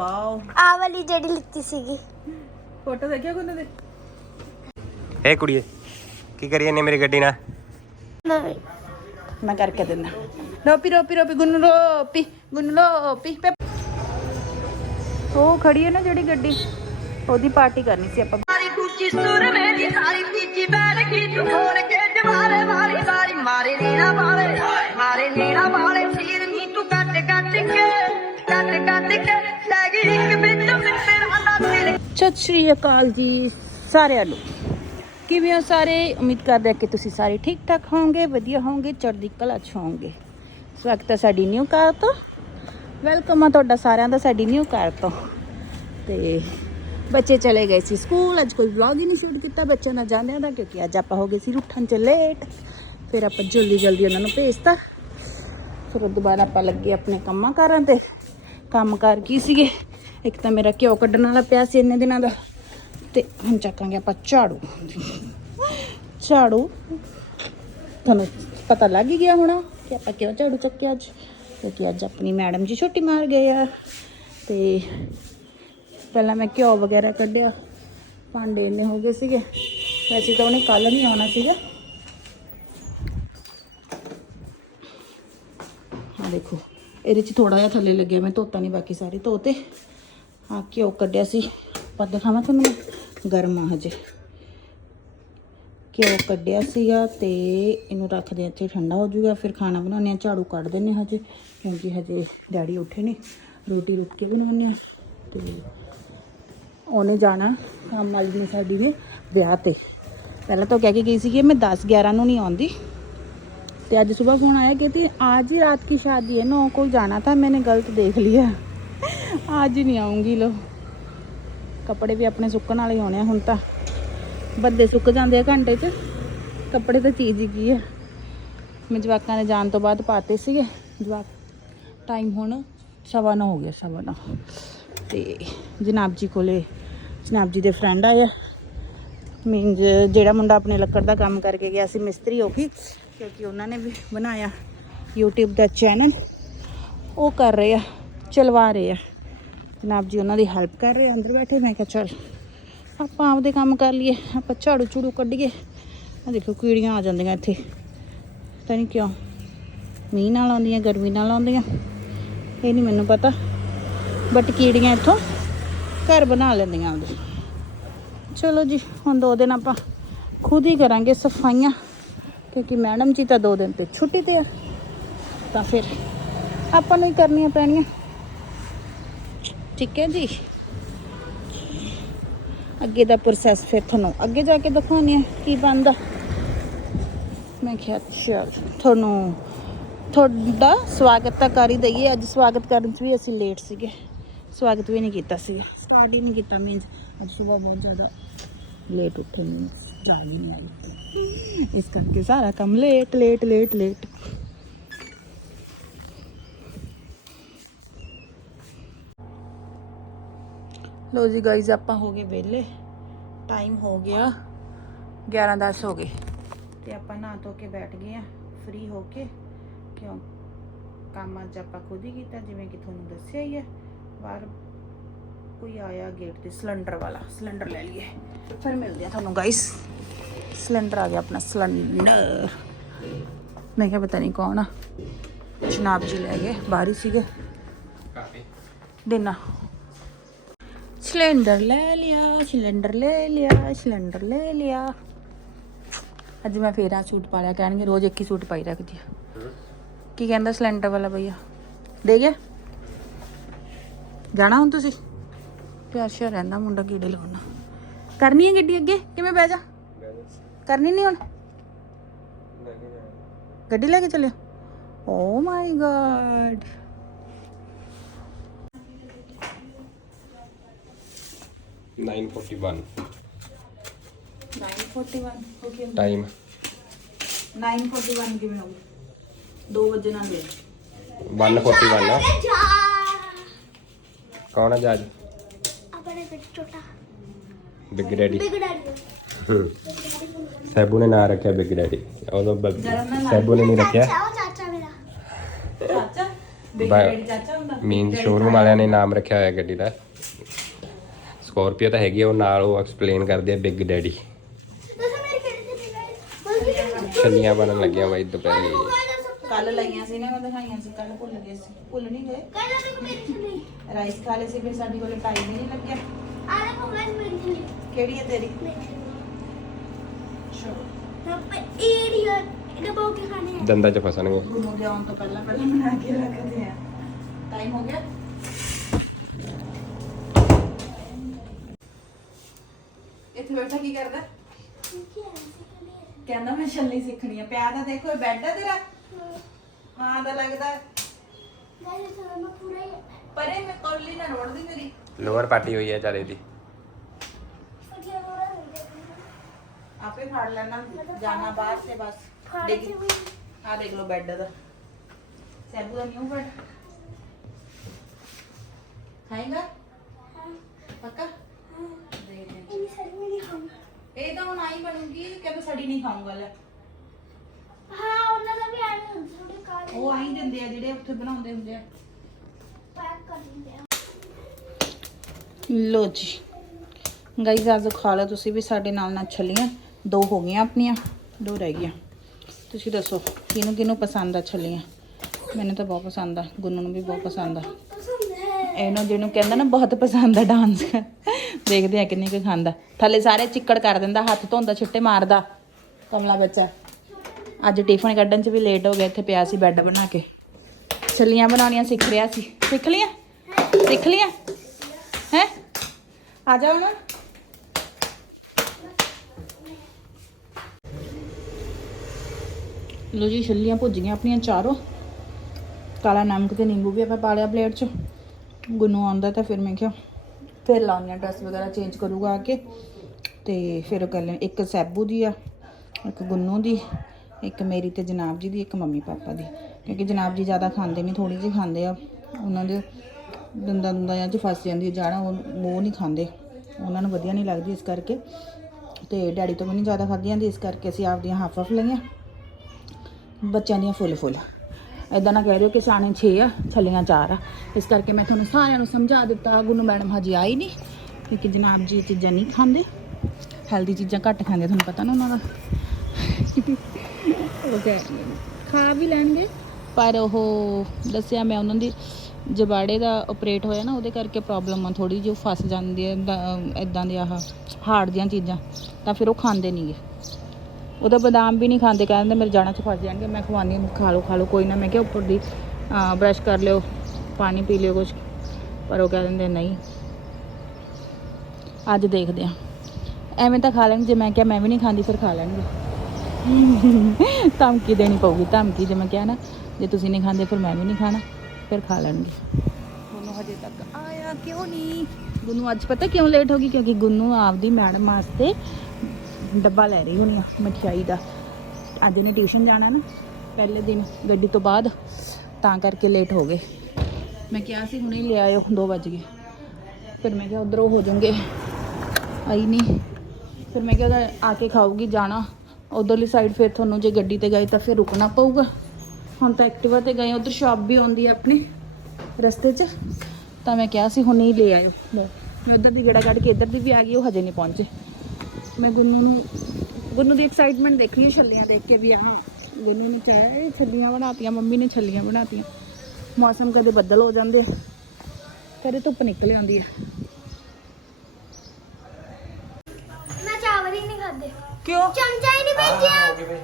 Wow ਆ ਵਾਲੀ ਜਿਹੜੀ ਲਿੱਤੀ ਸੀਗੀ। ਫੋਟੋ ਦੇਖਿਆ ਕੋਨੇ ਦੇ? ਏ ਕੁੜੀਏ ਕੀ ਕਰੀਏ ਨੇ ਮੇਰੀ ਗੱਡੀ ਨਾਲ? ਨਹੀਂ। ਮੈਂ ਕਰਕੇ ਦਿੰਦਾ। ਰੋਪੀ ਰੋਪੀ ਰੋਪੀ ਗੁੰਨ ਰੋਪੀ ਗੁੰਨ ਰੋਪੀ ਪੇ ਉਹ ਖੜੀ ਹੈ ਨਾ ਜਿਹੜੀ ਗੱਡੀ ਉਹਦੀ ਪਾਰਟੀ ਕਰਨੀ ਸੀ ਆਪਾਂ। ਸਾਰੀ ਕੁਚੀ ਸੁਰ ਮੇਰੀ ਸਾਰੀ ਪੀਚੀ ਬੈਠ ਗਈ ਤੂੰ ਹੋਰ ਕੇ ਜਵਾਰੇ ਵਾਲੀ ਸਾਰੀ ਮਾਰੇ ਨੀਣਾ ਵਾਲੇ ਮਾਰੇ ਨੀਣਾ ਵਾਲੇ ਸੀਰ ਨੀ ਤੂੰ ਕੱਟ ਕੱਟ ਕੇ ਸਤਿ ਸ਼੍ਰੀ ਅਕਾਲ ਜੀ ਸਾਰਿਆਂ ਨੂੰ। ਕਿਵੇਂ ਹੋ ਸਾਰੇ? ਉਮੀਦ ਕਰਦੇ ਹਾਂ ਕਿ ਤੁਸੀਂ ਸਾਰੇ ਠੀਕ ਠਾਕ ਹੋਵੋਗੇ, ਵਧੀਆ ਹੋਵੋਗੇ, ਚੜ੍ਹਦੀ ਕਲਾ ਚ ਹੋਵੋਗੇ। ਸਵਾਗਤ ਹੈ ਸਾਡੀ ਨਿਊ ਕਾਰ ਤੋਂ। ਵੈਲਕਮ ਆ ਤੁਹਾਡਾ ਸਾਰਿਆਂ ਦਾ ਸਾਡੀ ਨਿਊ ਕਾਰ ਤੋਂ। ਤੇ ਬੱਚੇ ਚਲੇ ਗਏ ਸੀ ਸਕੂਲ, ਅੱਜ ਕੋਈ ਵਲੌਗ ਹੀ ਨਹੀਂ ਸ਼ੂਟ ਕੀਤਾ, ਬੱਚਿਆਂ ਨਾਲ ਜਾਂਦਿਆਂ ਦਾ ਕਿਉਂਕਿ ਅੱਜ ਆਪਾਂ ਹੋ ਗਏ ਸੀ ਉੱਠਣ ਚ ਲੇਟ ਫਿਰ ਆਪਾਂ ਜਲਦੀ ਜਲਦੀ ਉਹਨਾਂ ਨੂੰ ਭੇਜਤਾ। ਫਿਰ ਦੁਬਾਰਾ ਆਪਾਂ ਲੱਗੇ ਆਪਣੇ ਕੰਮਾਂ ਕਾਰਾਂ ਤੇ। ਕੰਮ ਕਰ ਕੀ ਸੀਗੇ। ਇੱਕ ਤਾਂ ਮੇਰਾ ਘਿਓ ਕੱਢਣ ਵਾਲਾ ਪਿਆ ਸੀ ਇੰਨੇ ਦਿਨਾਂ ਦਾ। ਤੇ ਹੁਣ ਚੱਕਾਂਗੇ ਆਪਾਂ ਝਾੜੂ। ਝਾੜੂ? ਤੁਹਾਨੂੰ ਪਤਾ ਲੱਗ ਹੀ ਗਿਆ ਹੋਣਾ ਕਿ ਆਪਾਂ ਕਿਉਂ ਝਾੜੂ ਚੱਕਿਆ ਅੱਜ। ਕਿਉਂਕਿ ਅੱਜ ਆਪਣੀ ਮੈਡਮ ਜੀ ਛੁੱਟੀ ਮਾਰ ਗਏ ਆ। ਤੇ ਪਹਿਲਾਂ ਮੈਂ ਘਿਓ ਵਗੈਰਾ ਕੱਢਿਆ। ਭਾਂਡੇ ਇੰਨੇ ਹੋ ਗਏ ਸੀਗੇ। ਵੈਸੇ ਤਾਂ ਉਹਨੇ ਕੱਲ ਨਹੀਂ ਆਉਣਾ ਸੀਗਾ। ਹਾਂ ਦੇਖੋ। ਇਹਦੇ ਚ ਥੋੜਾ ਜਿਹਾ ਥੱਲੇ ਲੱਗਿਆ ਮੈਂ ਧੋਤਾ ਨਹੀਂ ਬਾਕੀ ਸਾਰੇ ਧੋਤੇ। ਹਾਂ ਘਿਓ ਕੱਢਿਆ ਸੀ। ਪਰ ਦਿਖਾਵਾਂ ਤੁਹਾਨੂੰ ਗਰਮ ਆ ਹਜੇ। ਘਿਓ ਕੱਢਿਆ ਸੀਗਾ ਤੇ ਇਹਨੂੰ ਰੱਖਦੇ ਹਾਂ ਇੱਥੇ ਠੰਡਾ ਹੋ ਜਾਊਗਾ। ਫਿਰ ਖਾਣਾ ਬਣਾਉਂਦੇ ਆ ਝਾੜੂ ਕੱਢ ਦਿੰਦੇ ਹਾਂ ਹਜੇ, ਕਿਉਂਕਿ ਹਜੇ ਡੈਡੀ ਉੱਠੇ ਨੇ। ਰੋਟੀ ਰੁੱਕ ਕੇ ਬਣਾਉਂਦੇ ਆ ਤੇ ਉਹਨੇ ਜਾਣਾ ਕੰਮ ਵਾਲੀ ਨੇ ਸਾਡੀ ਦੇ ਵਿਆਹ ਤੇ। ਪਹਿਲਾਂ ਤਾਂ ਉਹ ਕਹਿ ਕੇ ਗਈ ਸੀ ਕਿ ਮੈਂ 10 11 ਨੂੰ ਨਹੀਂ ਆਉਂਦੀ। ਤੇ ਅੱਜ सुबह फोन आया कहती आज ही रात की शादी है नौ को जाना था मैंने गलत देख लिया आज ही नहीं आऊंगी लो ਕੱਪੜੇ ਵੀ ਆਪਣੇ ਸੁੱਕਣ ਵਾਲੇ ਹੋਣੇ ਆ ਹੁਣ ਤਾਂ ਬੱਦੇ ਸੁੱਕ ਜਾਂਦੇ ਆ ਘੰਟੇ 'ਚ ਕੱਪੜੇ ਤਾਂ ਚੀਜ਼ ਹੀ ਕੀ ਆ ਮੈਂ ਜਵਾਕਾਂ ਦੇ ਜਾਣ ਤੋਂ ਬਾਅਦ ਪਾਤੇ ਸੀਗੇ ਜਵਾਕ ਟਾਈਮ ਹੁਣ ਸਵਾ ਨੌ ਹੋ ਗਿਆ ਸਵਾ ਨੌ ਤੇ ਜਨਾਬ ਜੀ ਕੋਲੇ ਜਨਾਬ ਜੀ ਦੇ ਫਰੈਂਡ ਆਏ ਆ ਮੀਨਸ ਜਿਹੜਾ ਮੁੰਡਾ ਆਪਣੇ ਲੱਕੜ ਦਾ ਕੰਮ ਕਰਕੇ ਗਿਆ ਸੀ ਮਿਸਤਰੀ ਉਹ ਵੀ ਕਿਉਂਕਿ ਉਹਨਾਂ ਨੇ ਵੀ ਬਣਾਇਆ YouTube ਦਾ ਚੈਨਲ ਉਹ ਕਰ ਰਹੇ ਆ, ਚਲਵਾ ਰਹੇ ਆ। ਜਨਾਬ ਜੀ ਉਹਨਾਂ ਦੀ ਹੈਲਪ ਕਰ ਰਹੇ ਆ, ਅੰਦਰ ਬੈਠੇ। ਮੈਂ ਕਿਹਾ, ਚਲ ਆਪਾਂ ਆਪਦੇ ਕੰਮ ਕਰ ਲਈਏ, ਆਪਾਂ ਝਾੜੂ ਝੂੜੂ ਕੱਢੀਏ। ਆ ਦੇਖੋ, ਕੀੜੀਆਂ ਆ ਜਾਂਦੀਆਂ ਇੱਥੇ। ਤਾਂ ਨਹੀਂ ਕਿਉਂ ਮੀਂਹ ਨਾਲ ਆਉਂਦੀਆਂ, ਗਰਮੀ ਨਾਲ ਆਉਂਦੀਆਂ। ਇਹ ਨਹੀਂ ਮੈਨੂੰ ਪਤਾ। ਬਟ ਕੀੜੀਆਂ ਇੱਥੋਂ ਘਰ ਬਣਾ ਲੈਂਦੀਆਂ ਉਹਦੇ ਚਲੋ ਜੀ, ਹੁਣ ਦੋ ਦਿਨ ਆਪਾਂ ਖੁਦ ਹੀ ਕਰਾਂਗੇ ਸਫਾਈਆਂ। ਕਿਉਂਕਿ ਮੈਡਮ ਜੀ ਤਾਂ ਦੋ ਦਿਨ ਤੇ ਛੁੱਟੀ ਤੇ ਆ। ਤਾਂ ਫਿਰ ਆਪਾਂ ਨੂੰ ਹੀ ਕਰਨੀਆਂ ਪੈਣੀਆਂ। ਠੀਕ ਹੈ ਜੀ। ਅੱਗੇ ਦਾ ਪ੍ਰੋਸੈਸ ਫਿਰ ਤੁਹਾਨੂੰ ਅੱਗੇ ਜਾ ਕੇ ਦਿਖਾਉਂਦੇ ਆ ਕੀ ਬਣਦਾ। ਮੈਂ ਕਿਹਾ ਚਲ ਤੁਹਾਨੂੰ ਤੁਹਾਡਾ ਸਵਾਗਤ ਤਾਂ ਕਰ ਹੀ ਦਈਏ। ਅੱਜ ਸਵਾਗਤ ਕਰਨ 'ਚ ਵੀ ਅਸੀਂ ਲੇਟ ਸੀਗੇ। ਸਵਾਗਤ ਵੀ ਨਹੀਂ ਕੀਤਾ ਸੀ ਸਟਾਰਟ ਹੀ ਨਹੀਂ ਕੀਤਾ ਮੀਨਸ ਅੱਜ ਸਵੇਰ ਬਹੁਤ ਜ਼ਿਆਦਾ ਲੇਟ ਉੱਠੇ ਨੂੰ। ਜਾਗ ਹੀ ਨਹੀਂ ਆਈ ਇਸ ਕਰਕੇ ਸਾਰਾ ਕੰਮ ਲੇਟ ਲੇਟ ਲੇਟ ਲੇਟ ਲੋ ਜੀ ਗਾਈਜ਼ ਆਪਾਂ ਹੋ ਗਏ ਵਿਹਲੇ ਟਾਈਮ ਹੋ ਗਿਆ 11:10 ਹੋ ਗਏ ਤੇ ਆਪਾਂ ਨਹਾ ਧੋ ਕੇ ਬੈਠ ਗਏ ਆ ਫ੍ਰੀ ਹੋ ਕੇ ਕਿਉਂ ਕੰਮ ਅੱਜ ਆਪਾਂ ਖੁਦ ਹੀ ਕੀਤਾ ਜਿਵੇਂ ਕਿ ਤੁਹਾਨੂੰ ਦੱਸਿਆ ਹੀ ਹੈ ਬਾਹਰ ਕੋਈ ਆਇਆ ਗੇਟ ਤੇ ਸਿਲੰਡਰ ਵਾਲਾ ਸਿਲੰਡਰ ਲੈ ਲਈਏ। ਫਿਰ ਮਿਲਦੇ ਆ ਤੁਹਾਨੂੰ ਗਾਈਸ ਸਿਲੰਡਰ ਆ ਗਿਆ ਆਪਣਾ ਸਿਲੰਡਰ। ਮੈਂ ਕਿਹਾ ਪਤਾ ਨਹੀਂ ਕੌਣ ਆ। ਜਨਾਬ ਜੀ ਲੈ ਗਏ ਬਾਹਰ ਹੀ ਸੀਗੇ। ਦੇਣਾ। ਸਿਲੰਡਰ ਲੈ ਲਿਆ ਸਿਲੰਡਰ ਲੈ ਲਿਆ ਸਿਲੰਡਰ ਲੈ ਲਿਆ। ਅੱਜ ਮੈਂ ਫੇਰ ਆ ਸੂਟ ਪਾ ਲਿਆ ਕਹਿਣਗੇ ਰੋਜ਼ ਇੱਕ ਹੀ ਸੂਟ ਪਾਈ ਰੱਖਦੀ ਆ। ਕੀ ਕਹਿੰਦਾ ਸਿਲੰਡਰ ਵਾਲਾ ਭਈਆ? ਦੇ ਗਿਆ? ਜਾਣਾ ਹੁਣ ਤੁਸੀਂ? ਪਿਆਰ ਸ਼ਿਆਰ ਰਹਿੰਦਾ ਮੁੰਡਾ ਕੀੜੇ ਲਾਉਣਾ। ਕਰਨੀ ਹੈ ਗੱਡੀ ਅੱਗੇ? ਕਿਵੇਂ ਬਹਿ ਜਾ? ਕਰਨੀ ਨਹੀਂ ਹੁਣ? ਗੱਡੀ ਲੈ ਕੇ ਚੱਲਿਓ। ਓ my God nine 941 941 okay time 941 ਕਿਵੇਂ ਹੋਊ? 2 ਵਜੇ ਨਾਲ ਦੇ। 141 ਆ ਕੌਣ ਆ ਜੱਜ? ਆਪਣੇ ਛੋਟਾ। Big daddy big daddy Saibu ਨੇ ਨਾਂ ਰੱਖਿਆ ਬਿਗ ਡੈਡੀ ਉਦੋਂ ਬ- ਗਰਮ ਨਾਲ ਲਾ ਸੈਬੂ ਨੇ ਨਹੀਂ ਰੱਖਿਆ। ਚਾਚਾ ਉਹ ਚਾਚਾ ਮੇਰਾ। ਚਾਚਾ? ਡੈਡੀ ਚਾਚਾ ਹੁੰਦਾ? ਮੇਨ ਸ਼ੋਰੂਮ ਵਾਲਿਆਂ ਨੇ ਨਾਮ ਰੱਖਿਆ ਹੋਇਆ ਗੱਡੀ ਦਾ। ਸਕੋਰਪੀਓ ਤਾਂ ਹੈਗੀ ਆ, ਉਹ ਨਾਲ ਉਹ ਐਕਸਪਲੇਨ ਕਰਦੇ ਆ ਬਿਗ ਡੈਡੀ ਦੱਸੋ ਮੇਰੀ ਕਿਹੜੀ ਛੱਲੀਆਂ ਬਣਨ ਲੱਗੀਆਂ ਬਾਈ ਦੁਪਹਿਰੇ। ਕੱਲ ਲਈਆਂ ਸੀ ਨਾ ਮੈਂ ਦਿਖਾਈਆਂ ਸੀ ਕੱਲ ਭੁੱਲ ਗਏ ਸੀ। ਭੁੱਲ ਨਹੀਂ ਗਏ? ਕਹਿੰਦਾ ਦੇਖੋ ਮੇਰੀ ਚੱਲੀ ਰਾਈਸ ਖਾ ਲਏ ਸੀ ਫਿਰ ਸਾਡੇ ਕੋਲ ਟਾਈਮ ਨਹੀਂ ਲੱਗਿਆ। ਆ ਦੇਖੋ ਗਾਇਸ ਮੇਰੀ ਚੱਲੀ ਕਿਹੜੀ ਹੈ ਤੇਰੀ? ਮੇਰੀ ਚੱਲੀ ਤਾਂ ਪਰ ਇਡੀਅਟ ਇਹਦਾ ਬਹੁਤ ਕੀ ਖਾਣੇ ਆ। ਦੰਦਾਂ 'ਚ ਫਸਣਗੇ। ਗੁੰਨੂ ਦੇ ਆਉਣ ਤੋਂ ਪਹਿਲਾਂ ਪਹਿਲਾਂ ਬਣਾ ਕੇ ਰੱਖਦੇ ਆ। ਟਾਈਮ ਹੋ ਗਿਆ? ਇੱਥੇ ਬੈਠਾ ਕੀ ਕਰਦਾ? ਕਹਿੰਦਾ ਮੈਂ ਛੱਲੀ ਸਿੱਖਣੀ ਆ। ਪਿਆ ਤਾਂ ਦੇਖੋ ਬੈੱਡ ਆ ਤੇਰਾ? ਲੱਗਦਾ ਗਾਇਸ ਮੈਂ ਪੂਰਾ ਹੀ ਪਰੇ ਮੈਂ ਕੋਲੀ ਨਾ ਰੋੜਦੀ ਮੇਰੀ। ਲੋਅਰ ਪਾਟੀ ਹੋਈ ਹੈ ਚਾਰੇ ਦੀ। ਫਟਿਆ ਆਪੇ ਫੜ ਲੈਣਾ ਜਾਣਾ ਬਾਹਰ ਤੇ ਬਸ। ਵੀ ਆ ਦੇਖ ਲਓ ਬੈੱਡ ਦਾ। ਸੈਬੂ ਦਾ ਨਿਊ ਬੈੱਡ ਖਾਏਗਾ? ਪੱਕਾ? ਦੇ ਦੇ ਇਹ ਸਾਰੀ ਮੇਰੀ ਖਾਣਾ। ਇਹ ਤਾਂ ਹੁਣ ਆਈ ਬਣੂਗੀ ਕਿ ਸੜੀ ਨਹੀਂ ਖਾਊਂਗਾ ਲੈ। ਹਾਂ ਉਹਨਾਂ ਦਾ ਵੀ ਆਣੇ ਹੁੰਦੇ ਥੋੜੇ ਕਾਲੇ ਉਹ ਆਈ ਦਿੰਦੇ ਆ ਜਿਹੜੇ ਉੱਥੇ ਬਣਾਉਂਦੇ ਹੁੰਦੇ ਆ। ਪੈਕ ਕਰ ਦਿੰਦੇ ਆ। ਲੋ ਜੀ। ਗਾਈਜ਼ ਅੱਜ ਖਾ ਲਓ ਤੁਸੀਂ ਵੀ ਸਾਡੇ ਨਾਲ ਨਾਲ ਛੱਲੀਆਂ। ਦੋ ਹੋ ਗਈਆਂ ਆਪਣੀਆਂ ਦੋ ਰਹਿ ਗਈਆਂ। ਤੁਸੀਂ ਦੱਸੋ ਕਿਹਨੂੰ ਕਿਹਨੂੰ ਪਸੰਦ ਆ ਛੱਲੀਆਂ? ਮੈਨੂੰ ਤਾਂ ਬਹੁਤ ਪਸੰਦ ਆ ਗੁੰਨੂ ਨੂੰ ਵੀ ਬਹੁਤ ਪਸੰਦ ਆ। ਪਸੰਦ ਹੈ ਇਹਨੂੰ ਜਿਹਨੂੰ ਕਹਿੰਦਾ ਨਾ ਬਹੁਤ ਪਸੰਦ ਆ ਡਾਂਸ ਦੇਖਦੇ ਆ ਕਿੰਨੀ ਕੁ ਖਾਂਦਾ। ਥੱਲੇ ਸਾਰੇ ਚਿੱਕੜ ਕਰ ਦਿੰਦਾ ਹੱਥ ਧੋਂਦਾ ਛਿੱਟੇ ਮਾਰਦਾ। ਕਮਲਾ ਬੱਚਾ। ਅੱਜ ਟਿਫਨ ਕੱਢਣ 'ਚ ਵੀ ਲੇਟ ਹੋ ਗਿਆ, ਇੱਥੇ ਪਿਆ ਸੀ ਬੈੱਡ ਬਣਾ ਕੇ। ਛੱਲੀਆਂ ਬਣਾਉਣੀਆਂ ਸਿੱਖ ਰਿਹਾ ਸੀ। ਸਿੱਖ ਲੀਆਂ ਸਿੱਖ ਲੀਆਂ ਹੈ? ਆ ਜਾ ਹੁਣ। ਲੋ ਜੀ, ਛੱਲੀਆਂ ਭੁੱਜ ਗਈਆਂ ਆਪਣੀਆਂ ਚਾਰੋਂ। ਕਾਲਾ ਨਮਕ ਤੇ ਨਿੰਬੂ ਵੀ ਆਪਾਂ ਪਾ ਲਿਆ ਪਲੇਟ 'ਚ। ਗੁੰਨੂ ਆਉਂਦਾ ਤਾਂ ਫਿਰ ਮੈਂ ਕਿਹਾ, ਫਿਰ ਲਾਉਣੀ ਆ ਡਰੈਸ ਵਗੈਰਾ ਚੇਂਜ ਕਰੂਗਾ ਆ ਕੇ। ਤੇ ਫਿਰ ਉਹ ਕਰ ਲੈ ਇੱਕ ਸੈਬੂ ਦੀ ਆ, ਇੱਕ ਗੁੰਨੂ ਦੀ। ਇੱਕ ਮੇਰੀ ਤੇ ਜਨਾਬ ਜੀ ਦੀ, ਇੱਕ ਮੰਮੀ ਪਾਪਾ ਦੀ। ਕਿਉਂਕਿ ਜਨਾਬ ਜੀ ਜ਼ਿਆਦਾ ਖਾਂਦੇ ਨਹੀਂ ਥੋੜੀ ਜਿਹੀ ਖਾਂਦੇ ਆ। ਉਹਨਾਂ ਦੇ ਦੰਦਾਂ ਦੰਦਾਂ 'ਚ ਫਸ ਜਾਂਦੀ ਜਾਣਾ ਉਹ ਉਹ ਨਹੀਂ ਖਾਂਦੇ। ਉਹਨਾਂ ਨੂੰ ਵਧੀਆ ਨਹੀਂ ਲੱਗਦੀ ਇਸ ਕਰਕੇ। ਤੇ ਡੈਡੀ ਤੋਂ ਵੀ ਨਹੀਂ ਜ਼ਿਆਦਾ ਖਾਧੀ ਜਾਂਦੀ ਇਸ ਕਰਕੇ ਅਸੀਂ ਆਪਦੀਆਂ ਹਾਫ ਹਾਫ ਲਈਆਂ। ਬੱਚਿਆਂ ਦੀਆਂ ਫੁੱਲ ਫੁੱਲ। ਐਦਾਂ ਨਾ ਕਹਿ ਦਿਓ ਕਿ ਸਾਣੇ 6 ਆ, ਛੱਲੀਆਂ 4 ਆ। ਇਸ ਕਰਕੇ ਮੈਂ ਤੁਹਾਨੂੰ ਸਾਰਿਆਂ ਨੂੰ ਸਮਝਾ ਦਿੱਤਾ ਗੁੰਨੂ ਮੈਡਮ ਹਜੇ ਆਈ ਨਹੀਂ ਕਿਉਂਕਿ ਜਨਾਬ ਜੀ ਇਹ ਚੀਜ਼ਾਂ ਨਹੀਂ ਖਾਂਦੇ। ਹੈਲਦੀ ਚੀਜ਼ਾਂ ਘੱਟ ਖਾਂਦੇ, ਤੁਹਾਨੂੰ ਪਤਾ ਨਾ ਉਹਨਾਂ ਦਾ। ਉਹ ਕਹਿ ਖਾ ਵੀ ਲੈਣਗੇ? ਪਰ ਉਹ ਦੱਸਿਆ ਮੈਂ ਉਹਨਾਂ ਦੀ, ਜਬਾੜੇ ਦਾ ਆਪਰੇਟ ਹੋਇਆ ਨਾ, ਉਹਦੇ ਕਰਕੇ ਪ੍ਰੋਬਲਮ ਆ ਥੋੜੀ ਜਿਹੀ ਉਹ ਫਸ ਜਾਂਦੀ ਹੈ ਇਦਾਂ ਦੇ ਆਹ ਹਾਰਡ ਦੀਆਂ ਚੀਜ਼ਾਂ, ਤਾਂ ਫਿਰ ਉਹ ਖਾਂਦੇ ਨਹੀਂਗੇ ਉਹਦਾ ਬਦਾਮ ਵੀ ਨਹੀਂ ਖਾਂਦੇ, ਕਹਿੰਦੇ ਮੇਰੇ ਜਾਣਾ ਚ ਫਸ ਜਾਣਗੇ, ਮੈਂ ਖਵਾਨੀ ਖਾ ਲਓ ਖਾ ਲਓ, ਕੋਈ ਨਾ, ਮੈਂ ਕਿਹਾ ਉੱਪਰ ਦੀ ਬ੍ਰਸ਼ ਕਰ ਲਿਓ, ਪਾਣੀ ਪੀ ਲਿਓ ਕੁਝ ਪਰ ਉਹ ਕਹਿ ਦਿੰਦੇ ਨਹੀਂ। ਅੱਜ ਦੇਖਦੇ ਆ ਐਵੇਂ ਤਾਂ ਖਾ ਲੈਣ ਜੇ ਮੈਂ ਕਿਹਾ ਮੈਂ ਵੀ ਨਹੀਂ ਖਾਂਦੀ, ਫਿਰ ਖਾ ਲੈਣਗੇ। ਧਮਕੀ ਦੇਣੀ ਪਊਗੀ ਧਮਕੀ ਜੇ ਮੈਂ ਕਿਹਾ ਨਾ ਜੇ ਤੁਸੀਂ ਨਹੀਂ ਖਾਂਦੇ ਫਿਰ ਮੈਂ ਵੀ ਨਹੀਂ ਖਾਣਾ ਫਿਰ ਖਾ ਲੈਣਗੇ। ਗੁੰਨੂ ਹਜੇ ਤੱਕ ਆਇਆ ਕਿਉਂ ਨਹੀਂ? ਗੁੰਨੂ ਅੱਜ ਪਤਾ ਕਿਉਂ ਲੇਟ ਹੋ ਗਈ? ਕਿਉਂਕਿ ਗੁੰਨੂ ਆਪਦੀ ਮੈਡਮ ਵਾਸਤੇ ਡੱਬਾ ਲੈ ਰਹੀ ਹੋਣੀ ਆ ਮਠਿਆਈ ਦਾ। ਅੱਜ ਇਹਨੇ ਟਿਊਸ਼ਨ ਜਾਣਾ ਨਾ ਪਹਿਲੇ ਦਿਨ ਗੱਡੀ ਤੋਂ ਬਾਅਦ ਤਾਂ ਕਰਕੇ ਲੇਟ ਹੋ ਗਏ। ਮੈਂ ਕਿਹਾ ਸੀ ਹੁਣੇ ਲੈ ਆਇਓ 2 ਵਜ ਗਏ। ਫਿਰ ਮੈਂ ਕਿਹਾ ਉਧਰੋਂ ਹੋ ਜਾਣਗੇ। ਆਈ ਨਹੀਂ। ਫਿਰ ਮੈਂ ਕਿਹਾ ਉਹਦਾ ਆ ਕੇ ਖਾਊਗੀ ਜਾਣਾ। ਉਧਰਲੀ ਸਾਈਡ ਫਿਰ ਤੁਹਾਨੂੰ ਜੇ ਗੱਡੀ ਤੇ ਗਏ ਤਾਂ ਫਿਰ ਰੁਕਣਾ ਪਊਗਾ। ਹੁਣ ਤਾਂ ਐਕਟਿਵਾ ਤੇ ਗਏ, ਉਧਰ ਸ਼ਾਪ ਵੀ ਆਉਂਦੀ ਹੈ ਆਪਣੀ ਰਸਤੇ 'ਚ। ਤਾਂ ਮੈਂ ਕਿਹਾ ਸੀ ਹੁਣੇ ਹੀ ਲੈ ਆਇਓ। ਮੈਂ ਉਧਰ ਦੀ ਗੇੜਾ ਕੱਢ ਕੇ ਇੱਧਰ ਦੀ ਵੀ ਆ ਗਈ, ਉਹ ਹਜੇ ਨਹੀਂ ਪਹੁੰਚੇ। ਮੈਂ ਗੁੰਨੂ ਨੂੰ, ਗੁੰਨੂ ਦੀ ਐਕਸਾਈਟਮੈਂਟ ਦੇਖ ਰਹੀ ਛੱਲੀਆਂ ਦੇਖ ਕੇ ਵੀ ਆਹ ਗੁੰਨੂ ਨੇ ਚਾਹਿਆ, ਇਹ ਛੱਲੀਆਂ ਬਣਾਤੀਆਂ, ਮੰਮੀ ਨੇ ਛੱਲੀਆਂ ਬਣਾਤੀਆਂ। ਮੌਸਮ ਕਦੇ ਬੱਦਲ ਹੋ ਜਾਂਦੇ ਆ। ਕਦੇ ਧੁੱਪ ਨਿਕਲ ਆਉਂਦੀ ਹੈ ਮੈਂ ਚਾਵਲ ਹੀ ਨਹੀਂ ਖਾਦੇ। ਕਿਉਂ? ਚਮਚਾ ਹੀ ਨਹੀਂ ਭੇਜਿਆ।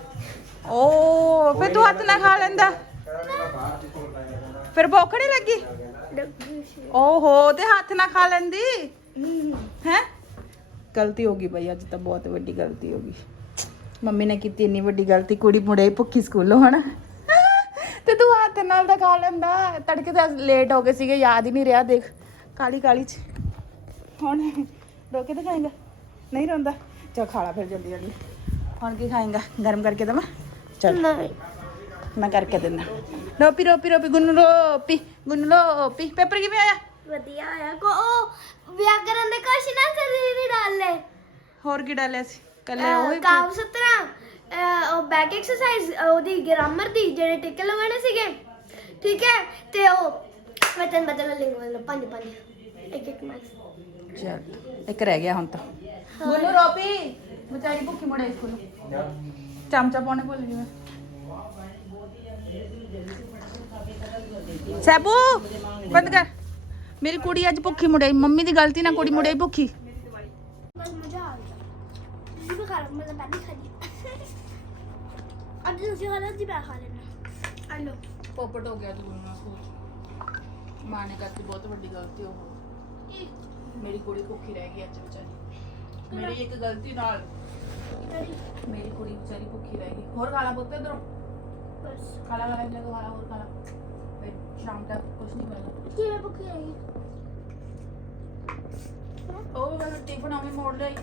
ਓ ਫੇ ਤੂੰ ਹੱਥ ਨਾ ਖਾ ਲੈਂਦਾ। ਫਿਰ ਭੁੱਖ ਨਹੀਂ ਲੱਗੀ? ਸੀ ਓਹੋ ਤੇ ਹੱਥ ਨਾ ਖਾ ਲੈਂਦੀ? ਹੈ? ਗਲਤੀ ਹੋ ਗਈ ਬਈ ਅੱਜ ਤਾਂ ਬਹੁਤ ਵੱਡੀ ਗਲਤੀ ਹੋ ਗਈ। ਮੰਮੀ ਨੇ ਕੀਤੀ ਇੰਨੀ ਵੱਡੀ ਗਲਤੀ ਕੁੜੀ ਮੁੜੇ ਭੁੱਖੀ ਸਕੂਲੋਂ ਹਨਾ? ਤੇ ਤੂੰ ਹੱਥ ਨਾਲ ਤਾਂ ਖਾ ਲੈਂਦਾ। ਤੜਕੇ ਤਾਂ ਲੇਟ ਹੋ ਗਏ ਸੀਗੇ ਯਾਦ ਹੀ ਨਹੀਂ ਰਿਹਾ ਦੇਖ। ਕਾਲੀ ਕਾਲੀ ਚ। ਹੁਣ ਰੋਕੇ ਤਾਂ ਖਾਏਗਾ ਨਹੀਂ ਰੋਂਦਾ। ਚਲ ਖਾ ਲਾ ਫਿਰ ਜਲਦੀ ਜਲਦੀ। ਹੁਣ ਕੀ ਖਾਏਗਾ? ਗਰਮ ਕਰਕੇ ਦਵਾਂ? ਚਲ। ਮੈਂ ਕਰਕੇ ਦਿੰਦਾ। ਰੋਪੀ ਰੋਪੀ ਰੋਪੀ ਗੁੰਨੂ ਰੋਪੀ ਗੁੰਨੂ ਰੋਪੀ। ਪੇਪਰ ਕਿਵੇਂ ਆਇਆ? ਵਧੀਆ ਆਇਆ। ਕੋ ਉਹ ਵਿਆਕਰਨ ਦੇ ਕੁਐਸਚਨ ਕਰੀ ਨਹੀਂ ਡਾਲੇ। ਹੋਰ ਕੀ ਡਾਲਿਆ ਸੀ? ਕੱਲੇ ਉਹੀ ਕਾਵ ਸਤਰਾ। ਉਹ ਬੈਕ ਐਕਸਰਸਾਈਜ਼ ਉਹਦੀ ਗ੍ਰਾਮਰ ਦੀ ਜਿਹੜੇ ਟਿਕ ਲਗਾਣੇ ਸੀਗੇ। ਠੀਕ ਹੈ? ਤੇ ਉਹ ਤੈਨੂੰ ਬਦਲ ਲਿੰਗ ਵਾਲਾ ਪੰਜ ਪੰਜ। ਇੱਕ ਇੱਕ ਮੈਕਸ ਚੱਲ ਇੱਕ ਰਹਿ ਗਿਆ ਹੁਣ ਤਾਂ। ਵਿਚਾਰੀ ਭੁੱਖੀ ਮੁੜੇ ਇਸ ਕੋਲ ਚਮਚਾ ਪਾਉਣੇ ਭੁੱਲ ਗਈ ਮੈਂ। ਸੈਬੂ ਬੰਦ ਕਰ। ਮੇਰੀ ਕੁੜੀ ਅੱਜ ਭੁੱਖੀ ਮੁੜਾਈ ਮੰਮੀ ਦੀ ਗਲਤੀ ਨਾਲ ਕੁੜੀ ਮੁੜਾਈ ਭੁੱਖੀ। ਬਸ ਮਜ਼ਾ ਆ ਗਿਆ ਜੀ ਵੀ ਖਾ ਲਾ ਮੈਂ ਤਾਂ ਪਹਿਲੀ ਖਾ ਲਈ ਅੱਜ ਤੁਸੀਂ ਖਾ ਲਓ ਜੀ ਮੈਂ ਖਾ ਲੈਣਾ ਆ ਲਓ ਪੋਪਟ ਹੋ ਗਿਆ ਤੂੰ ਨਾ ਸੋਚ। ਮਾਂ ਨੇ ਕਰਤੀ ਬਹੁਤ ਵੱਡੀ ਗਲਤੀ ਉਹ। ਮੇਰੀ ਕੁੜੀ ਭੁੱਖੀ ਰਹਿ ਗਈ ਅੱਜ ਵਿਚਾਰੀ। ਮੇਰੀ ਇੱਕ ਗਲਤੀ ਨਾਲ ਮੇਰੀ ਕੁੜੀ ਵਿਚਾਰੀ ਭੁੱਖੀ ਰਹਿ ਗਈ ਹੋਰ ਖਾ ਲਾ ਪੁੱਤ ਇਧਰੋਂ ਬਸ ਖਾ ਲਾ ਖਾ ਲਾ ਲੈ ਖਾ ਲਾ ਹੋਰ ਖਾ ਲਾ ਫਿਰ ਸ਼ਾਮ ਤੱਕ ਕੁਝ ਨਹੀਂ ਮਿਲਣਾ ਕਿਵੇਂ ਭੁੱਖੀ ਰਹੀ ਉਹ ਵੀ ਮੈਨੂੰ ਟਿਫਨ ਆਵੇਂ ਮੋੜ ਲਈ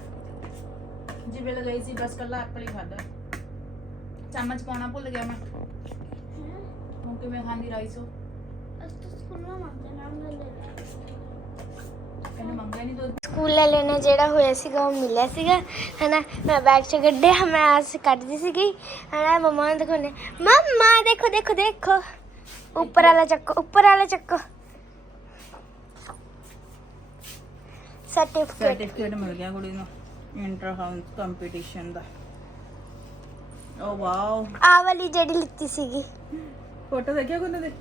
ਜਿਵੇਂ ਲਗਾਈ ਸੀ ਬਸ ਕੱਲਾ ਐਪਲ ਹੀ ਖਾਦਾ ਚਮਚ ਪਾਉਣਾ ਭੁੱਲ ਗਿਆ ਮੈਂ ਹੁਣ ਕਿਵੇਂ ਖਾਂਦੀ ਰਾਈਸ ਉਹ ਅੱਜ ਤਾਂ ਸਕੂਲ ਨਾ ਮੰਗਦੇ ਨਾਮ ਲੈ ਲੈ ਇਹਨੇ ਮੰਗਿਆ ਨਹੀਂ ਦੁੱਧ ਸਕੂਲ ਵਾਲੇ ਨੇ ਜਿਹੜਾ ਹੋਇਆ ਸੀਗਾ ਉਹ ਮਿਲਿਆ ਸੀਗਾ ਹਨਾ? ਮੈਂ ਬੈਗ ਚ ਕੱਢਿਆ ਮੈਂ ਆਸ ਕੱਢਦੀ ਸੀਗੀ ਹਨਾ? ਮਮਾ ਨੂੰ ਦਿਖਾਉਣੇ ਮਮਾ ਦੇਖੋ ਦੇਖੋ ਦੇਖੋ। ਉੱਪਰ ਵਾਲਾ ਚੱਕੋ ਉੱਪਰ ਵਾਲਾ ਚੱਕੋ। ਸਰਟੀਫਿਕੇਟ ਸਰਟੀਫਿਕੇਟ ਮਿਲ ਗਿਆ ਕੁੜੀ ਨੂੰ ਇੰਟਰ ਹਾਊਸ ਕੰਪੀਟੀਸ਼ਨ ਦਾ। Oh wow. ਆ ਵਾਲੀ ਜਿਹੜੀ ਲਿੱਤੀ ਸੀਗੀ। ਫੋਟੋ ਦੇਖਿਆ ਕੋਈ ਦੇ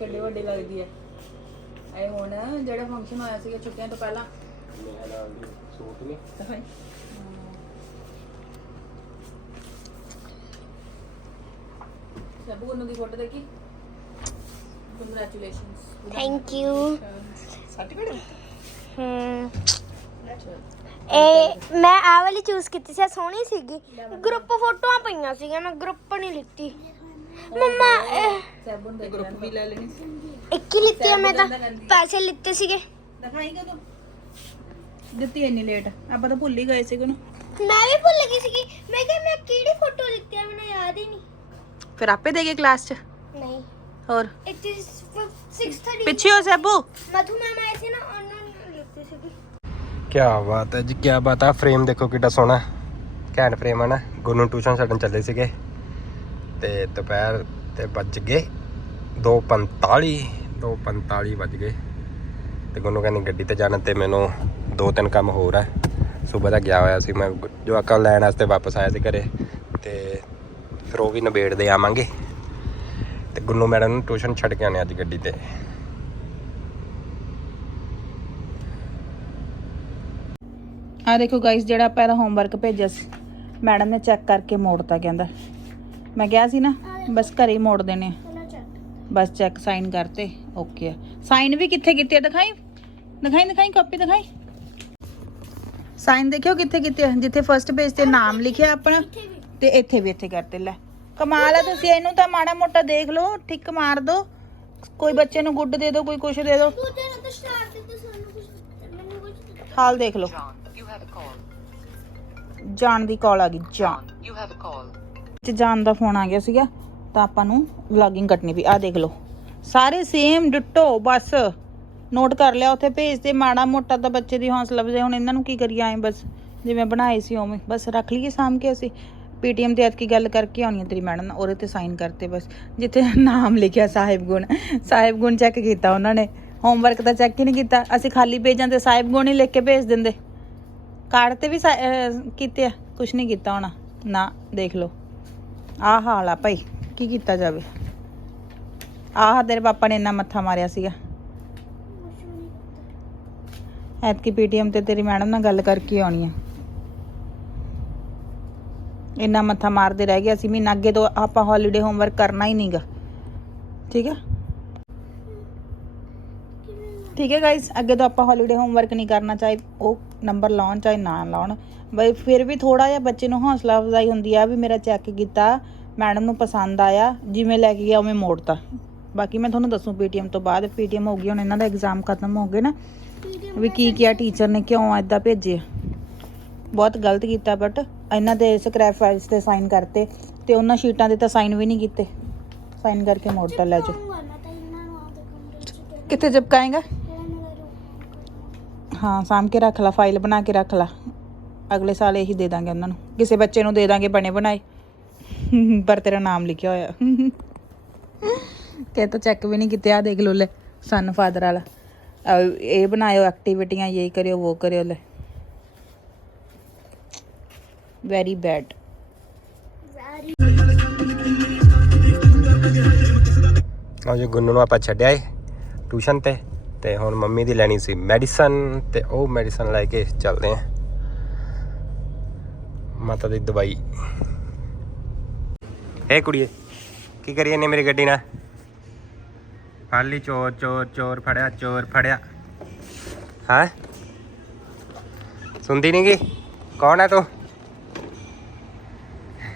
ਕਿੱਡੀ ਵੱਡੀ ਲੱਗਦੀ ਹੈ। ਇਹ ਹੁਣ ਜਿਹੜਾ ਫੰਕਸ਼ਨ ਹੋਇਆ ਸੀਗਾ ਛੁੱਟੀਆਂ ਤੋਂ ਪਹਿਲਾਂ। ਸੂਟ ਨਹੀਂ ਦਿਖਾਈ ਸਭ ਨੂੰ ਦੀ ਫੋਟੋ ਦੇਖੀ? Congratulations thank you certificate hmm. ਇਹ ਮੈਂ ਆ ਵਾਲੀ ਚੂਜ਼ ਕੀਤੀ ਸੀ ਆਹ ਸੋਹਣੀ ਸੀਗੀ। ਗਰੁੱਪ ਫੋਟੋਆਂ ਪਈਆਂ ਸੀਗੀਆਂ ਮੈਂ ਗਰੁੱਪ ਨਹੀਂ ਲਿੱਤੀ। ਮੰਮਾ ਇਹ ਸੈਬਨ ਦੇ ਗਰੁੱਪ ਵੀ ਲੈ ਲੈਣੀ ਸੀ। ਇੱਕ ਹੀ ਲਿੱਤੀ ਆ ਮੈਂ ਤਾਂ ਪੈਸੇ ਲਿੱਤੇ ਸੀਗੇ। ਦਿਖਾਈ ਕਦੋਂ? ਦਿੱਤੀ ਇੰਨੀ ਲੇਟ ਆਪਾਂ ਤਾਂ ਭੁੱਲ ਹੀ ਗਏ ਸੀ ਕੋਨੂੰ ਮੈਂ ਵੀ ਭੁੱਲ ਗਈ ਸੀਗੀ। ਮੈਂ ਕਿਹਾ ਮੈਂ ਕਿਹੜੀ ਫੋਟੋ ਲਿੱਤੀ ਆ ਮੈਨੂੰ ਯਾਦ ਹੀ ਨਹੀਂ। ਫਿਰ ਆਪੇ ਦੇ ਗਏ ਕਲਾਸ 'ਚ? ਨਹੀਂ। ਹੋਰ? ਇਟ ਇਜ਼ 6:30 ਪਿੱਛੇ ਹੋ ਸੈਬੂ। ਮਧੂ ਮੈਮ ਆਏ ਸੀ ਨਾ ਉਹਨਾਂ ਨੇ ਲਿੱਤੀ ਸੀਗੀ। ਕੀ ਬਾਤ ਹੈ ਜੀ ਕੀ ਬਾਤ ਆ। ਫਰੇਮ ਦੇਖੋ ਕਿੱਡਾ ਸੋਹਣਾ। ਘੈਂਟ ਫਰੇਮ ਹੈ ਨਾ। ਗੁਰੂ ਟਿਊਸ਼ਨ ਛੱਡਣ ਚੱਲੇ ਸੀਗੇ। ਤੇ ਦੁਪਹਿਰ ਤੇ ਵੱਜ ਗਏ 2:45 2:45 ਵੱਜ ਗਏ। ਤੇ ਗੁਰੂ ਕਹਿੰਦੀ ਗੱਡੀ ਤੇ ਜਾਣਾ ਤੇ ਮੈਨੂੰ ਦੋ ਤਿੰਨ ਕੰਮ ਹੋਰ ਆ। ਸਵੇਰ ਦਾ ਗਿਆ ਹੋਇਆ ਸੀ, ਮੈਂ ਜੋ ਅਕਲ ਲੈਣ ਵਾਸਤੇ ਵਾਪਸ ਆਇਆ ਸੀ ਘਰੇ। ਤੇ ਫਿਰ ਉਹ ਵੀ ਨਿਬੇੜਦੇ ਆਵਾਂਗੇ। ਤੇ ਗੁੰਨੂ ਮੈਡਮ ਨੂੰ ਟਿਊਸ਼ਨ ਛੱਡ ਕੇ ਆਣੇ ਅੱਜ ਗੱਡੀ ਤੇ। ਆ ਦੇਖੋ ਗਾਇਸ ਜਿਹੜਾ ਆਪਾਂ ਇਹਦਾ ਹੋਮਵਰਕ ਭੇਜਿਆ ਸੀ, ਮੈਡਮ ਨੇ ਚੈੱਕ ਕਰਕੇ ਮੋੜਤਾ ਕਹਿੰਦਾ। ਮੈਂ ਕਿਹਾ ਸੀ ਨਾ ਬਸ ਘਰੇ ਹੀ ਮੋੜ ਦੇਣੇ ਬਸ ਚੈੱਕ ਸਾਈਨ ਕਰਤੇ ਓਕੇ ਆ। ਸਾਈਨ ਵੀ ਕਿੱਥੇ ਕੀਤੇ ਆ? ਦਿਖਾਈ? ਦਿਖਾਈ ਦਿਖਾਈ ਕਾਪੀ ਦਿਖਾਈ? ਸਾਈਨ ਦੇਖਿਓ ਕਿੱਥੇ ਕੀਤੇ ਆ? ਜਿੱਥੇ ਫਰਸਟ ਪੇਜ ਤੇ ਨਾਮ ਲਿਖਿਆ ਆਪਣਾ ਤੇ ਇੱਥੇ ਵੀ ਇੱਥੇ ਕਰਤੇ ਲੈ। ਕਮਾਲ ਆ ਤੁਸੀਂ ਇਹਨੂੰ ਤਾਂ ਮਾੜਾ ਮੋਟਾ ਦੇਖ ਲਓ ਠਿੱਕ ਮਾਰ ਦੋ। ਕੋਈ ਬੱਚੇ ਨੂੰ ਗੁੱਡ ਦੇ ਦਿਓ ਕੋਈ ਕੁਛ ਦੇ ਦਿਓ ਤੂੰ ਤੇ ਨਾ ਤਾਂ ਸਟਾਰਟ ਤੇ ਸਾਨੂੰ ਕੁਝ ਮੈਨੂੰ ਕੁਝ ਹਾਲ ਦੇਖ ਲਓ। ਜਾਣ ਦੀ ਕਾਲ ਆ ਗਈ ਜਾਣ। ਚ ਜਾਣ ਦਾ ਫੋਨ ਆ ਗਿਆ ਸੀਗਾ, ਤਾਂ ਆਪਾਂ ਨੂੰ ਵਲੌਗਿੰਗ ਕੱਟਣੀ ਪਈ। ਆ ਦੇਖ ਲਓ। ਸਾਰੇ ਸੇਮ ਡਿੱਟੋ, ਬਸ। ਨੋਟ ਕਰ ਲਿਆ, ਉੱਥੇ ਭੇਜ ਤੇ ਮਾੜਾ ਮੋਟਾ ਤਾਂ ਬੱਚੇ ਦੀ ਹੌਸਲਾ ਵਜੇ ਹੁਣ ਇਹਨਾਂ ਨੂੰ ਕੀ ਕਰੀਏ ਆਏ ਬਸ, ਜਿਵੇਂ ਬਣਾਏ ਸੀ ਉਵੇਂ। ਬਸ ਰੱਖ ਲਈਏ ਸਾਂਭ ਕੇ ਅਸੀਂ। ਪੀਟੀਐਮ ਤੇ ਐਤਕੀ ਗੱਲ ਕਰਕੇ ਆਉਣੀ ਹੈ ਤੇਰੀ ਮੈਡਮ ਨਾਲ, ਉਹਦੇ ਤੇ ਸਾਈਨ ਕਰਤੇ ਬਸ। ਜਿੱਥੇ ਨਾਮ ਲਿਖਿਆ ਸਾਹਿਬ ਗੁਣ। ਸਾਹਿਬ ਗੁਣ ਚੈੱਕ ਕੀਤਾ ਉਹਨਾਂ ਨੇ। ਹੋਮਵਰਕ ਤਾਂ ਚੈੱਕ ਹੀ ਨਹੀਂ ਕੀਤਾ। ਅਸੀਂ ਖਾਲੀ ਪੇਜਾਂ ਤੇ ਸਾਹਿਬ ਗੁਣ ਹੀ ਲਿਖ ਕੇ ਭੇਜ ਦਿੰਦੇ। ਕਾਰਡ ਤੇ ਵੀ ਸਾ- ਕੀਤੇ ਆ। ਕੁਝ ਨਹੀਂ ਕੀਤਾ ਹੋਣਾ। ਨਾ, ਦੇਖ ਲਓ। ਆਹ ਹਾਲ ਆ ਭਾਈ, ਕੀ ਕੀਤਾ ਜਾਵੇ? ਆਹ ਤੇਰੇ ਪਾਪਾ ਨੇ ਇੰਨਾ ਮੱਥਾ ਮਾਰਿਆ ਸੀਗਾ। ਐਤਕੀ ਪੀਟੀਐਮ ਤੇ ਤੇਰੀ ਮੈਡਮ ਨਾਲ ਗੱਲ ਕਰਕੇ ਆਉਣੀ ਆ। ਇੰਨਾ ਮੱਥਾ ਮਾਰਦੇ ਰਹਿ ਗਿਆ ਸੀ ਮਹੀਨਾ ਅੱਗੇ ਤੋਂ ਆਪਾਂ ਹੌਲੀਡੇ ਹੋਮਵਰਕ ਕਰਨਾ ਹੀ ਨਹੀਂਗਾ। ਠੀਕ ਹੈ ਠੀਕ ਹੈ ਗਾਇਸ ਅੱਗੇ ਤੋਂ ਆਪਾਂ ਹੌਲੀਡੇ ਹੋਮਵਰਕ ਨਹੀਂ ਕਰਨਾ ਚਾਹੇ, ਉਹ ਨੰਬਰ ਲਾਉਣ ਚਾਹੇ ਨਾ ਲਾਉਣ। ਬਈ ਫਿਰ ਵੀ ਥੋੜਾ ਜਿਹਾ ਬੱਚੇ ਨੂੰ ਹੌਸਲਾ ਅਫਜ਼ਾਈ ਹੁੰਦੀ ਆ ਵੀ ਮੇਰਾ ਚੈੱਕ ਕੀਤਾ ਮੈਡਮ ਨੂੰ ਪਸੰਦ ਆਇਆ ਜਿਵੇਂ ਲੈ ਕੇ ਗਿਆ ਉਵੇਂ ਮੋੜਤਾ। ਬਾਕੀ ਮੈਂ ਤੁਹਾਨੂੰ ਦੱਸੂ ਪੀਟੀਐਮ ਤੋਂ ਬਾਅਦ ਪੀਟੀਐਮ ਹੋ ਗਈ ਹੁਣ ਇਹਨਾਂ ਦਾ ਐਗਜ਼ਾਮ ਖਤਮ ਹੋ ਗਏ ਨਾ। ਵੀ ਕੀ ਕਿਹਾ ਟੀਚਰ ਨੇ ਕਿਉਂ ਐਦਾਂ ਭੇਜਿਆ ਬਹੁਤ ਗਲਤ ਕੀਤਾ ਬਟ ਇਹਨਾਂ ਦੇ ਸਕ੍ਰੈਪ ਫਾਈਲਸ ਤੇ ਸਾਈਨ ਕਰਤੇ ਤੇ ਉਹਨਾਂ ਸ਼ੀਟਾਂ ਦੇ ਤਾਂ ਸਾਈਨ ਵੀ ਨਹੀਂ ਕੀਤੇ। ਸਾਈਨ ਕਰਕੇ ਮੋੜਤਾ ਲੈ ਤੇ ਕਿੱਥੇ ਚਿਪਕਾਏਗਾ? ਹਾਂ। ਸਾਂਭ ਕੇ ਰੱਖ ਲਾ ਫਾਈਲ ਬਣਾ ਕੇ ਰੱਖ ਲਾ। ਅਗਲੇ ਸਾਲ ਇਹੀ ਦੇ ਦਾਂਗੇ ਉਹਨਾਂ ਨੂੰ। ਕਿਸੇ ਬੱਚੇ ਨੂੰ ਦੇ ਦਾਂਗੇ ਬਣੇ ਬਣਾਏ। ਪਰ ਤੇਰਾ ਨਾਮ ਲਿਖਿਆ ਹੋਇਆ। ਕਿ ਤਾਂ ਚੈੱਕ ਵੀ ਨਹੀਂ ਕੀਤੇ ਆ ਦੇਖ ਲੋ ਲੈ ਸਨ ਫਾਦਰ ਵਾਲਾ। ਇਹ ਬਣਾਇਓ ਐਕਟੀਵਿਟੀਆਂ ਇਹ ਕਰਿਓ ਉਹ ਕਰਿਓ ਲੈ। ਵੈਰੀ ਬੈਡ ਲਓ ਜੀ ਗੁੰਨੂ ਨੂੰ ਆਪਾਂ ਛੱਡਿਆ ਏ ਟਿਊਸ਼ਨ ਤੇ ਤੇ ਹੁਣ ਮੰਮੀ ਦੀ ਲੈਣੀ ਸੀ ਮੈਡੀਸਨ, ਤੇ ਉਹ ਮੈਡੀਸਨ ਲੈ ਕੇ ਚੱਲਦੇ ਆਂ ਮਾਤਾ ਦੀ ਦਵਾਈ। ਏ ਕੁੜੀਏ ਕੀ ਕਰੀਏ ਨੇ ਮੇਰੀ ਗੱਡੀ ਨਾਲ? ਹਾਲੀ ਚੋਰ ਚੋਰ ਚੋਰ ਫੜਿਆ ਚੋਰ ਫੜਿਆ। ਹਾਂ? ਸੁਣਦੀ ਨਹੀਂ ਗੀ ਕੌਣ ਹੈ ਤੂੰ?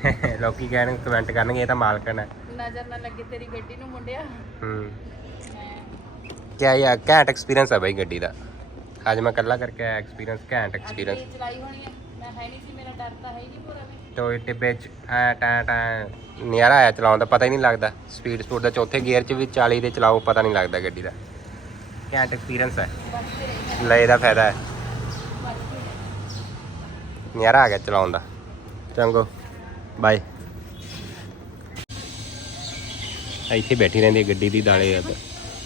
ਲੋਕੀ ਕਹਿਣ ਕਮੈਂਟ ਕਰਨਗੇ ਇਹ ਤਾਂ ਮਾਲਕਣ ਹੈ ਨਜ਼ਰ ਨਾ ਲੱਗੇ ਤੇਰੀ ਗੱਡੀ ਨੂੰ ਮੁੰਡਿਆ। ਹੂੰ। ਕਿਆ ਯਾਰ ਘੈਂਟ ਐਕਸਪੀਰੀਅੰਸ ਹੈ ਬਾਈ ਗੱਡੀ ਦਾ। ਅੱਜ ਮੈਂ ਕੱਲਾ ਕਰਕੇ ਆਇਆ ਐਕਸਪੀਰੀਅੰਸ ਘੈਂਟ ਐਕਸਪੀਰੀਅੰਸ ਚਲਾਈ ਹੋਣੀ ਹੈ ਮੈਂ ਹੈ ਨਹੀਂ ਸੀ, ਮੇਰਾ ਡਰ ਤਾਂ ਹੈ ਹੀ ਨਹੀਂ ਪੂਰਾ ਵੀ। ਟੋਏ ਟਿੱਬੇ ਚ ਐ ਟਾ ਟਾ, ਨਿਆਰਾ ਆਇਆ ਚਲਾਉਣ ਦਾ, ਪਤਾ ਹੀ ਨਹੀਂ ਲੱਗਦਾ। ਸਪੀਡ ਸਪੂਡ ਦਾ ਚੌਥੇ ਗੀਅਰ ਚ ਵੀ 40 ਦੇ ਚਲਾਓ, ਪਤਾ ਨਹੀਂ ਲੱਗਦਾ ਗੱਡੀ ਦਾ। ਘੈਂਟ ਐਕਸਪੀਰੀਅੰਸ ਹੈ। ਲੈ ਦਾ ਫਾਇਦਾ ਹੈ। ਨਿਆਰਾ ਆ ਗਿਆ ਚਲਾਉਣ ਦਾ। ਚੰਗੋ ਬਾਏ ਇੱਥੇ ਬੈਠੀ ਰਹਿੰਦੀ ਹੈ ਗੱਡੀ ਦੀ ਦਾਲੇ ਅੱਧ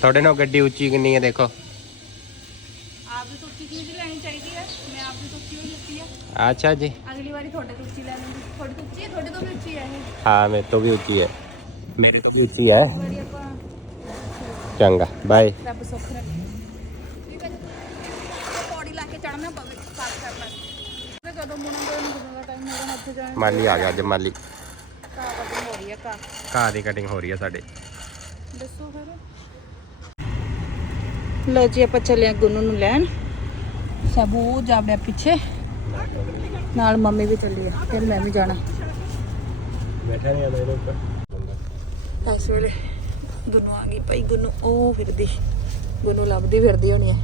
ਤੁਹਾਡੇ ਨਾਲ ਗੱਡੀ ਉੱਚੀ ਕਿੰਨੀ ਹੈ, ਦੇਖੋ ਆਪ ਦੀ ਤੁੱਚੀ ਚੀਜ਼ ਲੈਣੀ ਚਾਹੀਦੀ ਹੈ ਮੈਂ ਆਪ ਦੀ ਤੁੱਚੀ ਹੋਈ ਅਗਲੀ ਵਾਰੀ ਤੁਹਾਡੇ ਤੁੱਚੀ ਲੈ ਲਵਾਂਗੀ ਤੁਹਾਡੀ ਤੁੱਚੀ ਹੈ ਤੁਹਾਡੇ ਤੋਂ ਵੀ ਉੱਚੀ ਹੈ ਇਹ? ਹਾਂ ਮੇਰੇ ਤੋਂ ਵੀ ਉੱਚੀ ਹੈ। ਮੇਰੇ ਤੋਂ ਵੀ ਉੱਚੀ ਹੈ। ਵਾਰੀ ਆਪਾਂ ਚੰਗਾ ਬਾਏ ਰੱਬ ਸੁੱਖ ਰੱਖੇ। ਠੀਕ ਹੈ ਪੌੜੀ ਲਾ ਕੇ ਚੜਨਾ ਪਵੇ ਸਾਫ਼ ਕਰਨਾ। ਤੇ ਕਦੋਂ ਮੁੜਨ ਦਾ ਨਹੀਂ ਪਤਾ ਟਾਈਮ ਮੇਰਾ ਹੱਥ ਜਾਣ। ਮਾਲੀ ਆ ਗਿਆ ਅੱਜ ਮਾਲੀ। ਕਾ ਕਦੋਂ ਹੋ ਰਹੀ ਹੈ ਕਾ ਘਾਹ ਦੀ ਕਟਿੰਗ ਹੋ ਰਹੀ ਹੈ ਸਾਡੇ। ਦੱਸੋ ਫਿਰ। ਲੋ ਜੀ ਆਪਾਂ ਚੱਲੇ ਆ ਗੁੰਨੂ ਨੂੰ ਲੈਣ। ਸਭੂ ਜਾਵੜਿਆ ਪਿੱਛੇ। ਨਾਲ ਮੰਮੀ ਵੀ ਚੱਲੀ ਆ ਫਿਰ ਮੈਂ ਵੀ ਜਾਣਾ। ਬੈਠਾ ਨਹੀਂ ਆਉਂਦਾ ਇਹਦੇ ਉੱਪਰ। ਇਸ ਵੇਲੇ ਗੁੰਨੂ ਆ ਗਈ। ਭਾਈ ਗੁੰਨੂ ਉਹ ਫਿਰਦੀ ਗੁੰਨੂ ਲੱਭਦੀ ਫਿਰਦੀ ਹੋਣੀ ਹੈ